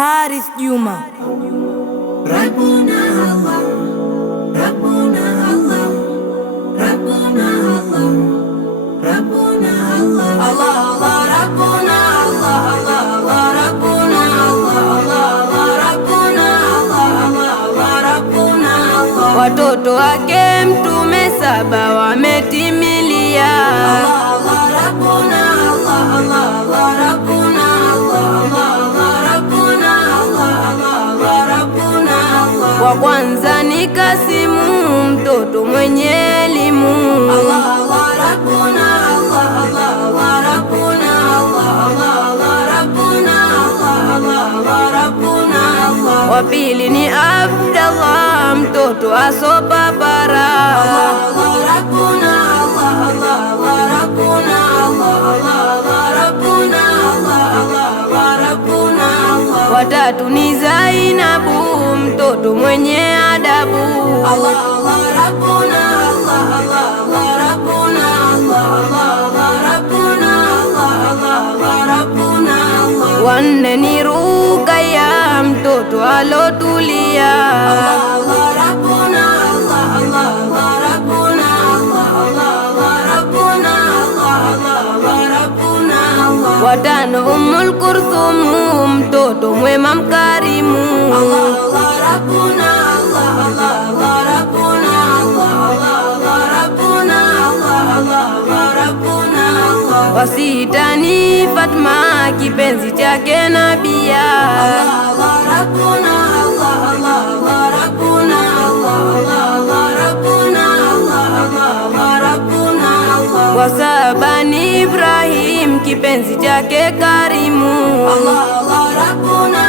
Harith Juma. Rabbuna Allah, Rabbuna Allah, Rabbuna Allah, Rabbuna Allah, Allah Allah, Rabbuna Allah, Allah Allah, Rabbuna Allah, Allah Allah, Rabbuna Allah, Allah Allah, Rabbuna Allah. Watoto wake Mtume 7 wametimilia. Allah Allah, Rabbuna Allah, Allah Allah, Rabbuna Allah, Allah Allah, Rabbuna Allah, Allah Allah, Rabbuna Allah. Wa kwanza ni Kasimu, mtoto mwenye elimu. Allah Allah, Rabbuna Allah, Allah Allah, Rabbuna Allah, Allah Allah, Rabbuna Allah, Allah Allah, Rabbuna Allah. Wa pili ni Abdallah, mtoto asopa bara. Allah Allah, Rabbuna Allah, Allah Allah, Rabbuna Allah, Allah Allah, Rabbuna Allah, Allah Allah, Rabbuna Allah. Wa tatu ni Zainabu, mtoto mwenye adabu. Allah Allah, Rabbuna Allah, Allah Allah, Rabbuna Allah, Allah Allah, Rabbuna Allah, Allah Allah, Rabbuna Allah. Wa nne ni Rukaya, mtoto alotulia. Allah Allah, Rabbuna Allah, Allah Allah, Rabbuna Allah, Allah Allah, Rabbuna Allah, Allah Allah, Rabbuna Allah. Wa tano Ummul Kurthumu, mtoto mwema mkarimu. Allah Allah, Rabbuna Allah, Allah Allah, Rabbuna Allah, Allah Allah, Rabbuna Allah, Allah Allah, Rabbuna Allah. Wa sita ni Fatma, kipenzi chake Nabia. Allah Allah, Rabbuna Allah, Allah Allah, Rabbuna Allah, Allah Allah, Rabbuna Allah, Allah Allah, Rabbuna Allah. Wa saba ni Ibrahim, kipenzi chake Karimu. Allah Allah, Rabbuna